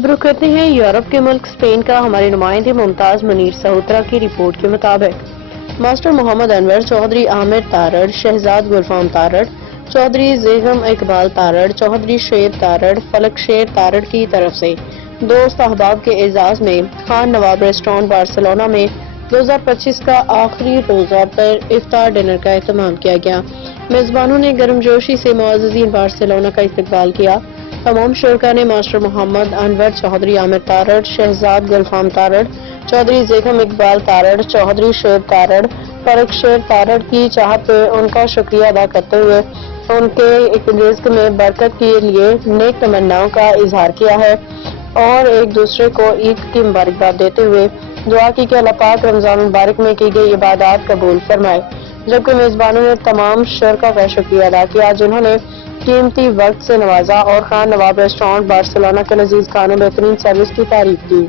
अब रुख करते हैं यूरोप के मुल्क स्पेन का। हमारे नुमाइंदे मुमताज मुनीर सहोत्रा की रिपोर्ट के मुताबिक मास्टर मोहम्मद अनवर, चौधरी आमिर तारड़, शहजाद गुलफाम तारड़, चौधरी ज़ेगम इकबाल तारड़, चौधरी शेर तारड़, फलक शेर तारड़ की तरफ से दोस्त अहबाब के एजाज में खान नवाब रेस्टोरेंट बार्सिलोना में 2025 का आखिरी रोजा पर इफ्तार डिनर का एहतमाम किया गया। मेजबानों ने गर्मजोशी से मुअज़्ज़िज़ीन बार्सिलोना का इस्तकबाल किया। तमाम शुरका ने मास्टर मोहम्मद अनवर, चौधरी आमिर तारड़, शहजाद गुलफाम तारड़, चौधरी ज़ेगम इकबाल तारड़, चौधरी शेर तारड़, फलक शेर तारड़ की चाहत पे उनका शुक्रिया अदा करते हुए उनके रिज़्क़ में बरकत के लिए नेक तमन्नाओं का इजहार किया है और एक दूसरे को ईद की मुबारकबाद देते हुए दुआ की कि अल्लाह पाक रमज़ान मुबारक में की गई इबादत कबूल फरमाए। जबकि मेज़बानों ने तमाम शुरका का शुक्रिया अदा किया जिन्होंने कीमती वक्त से नवाजा और खान नवाब रेस्टोरेंट बार्सिलोना के लजीज खानों बेहतरीन सर्विस की तारीफ की।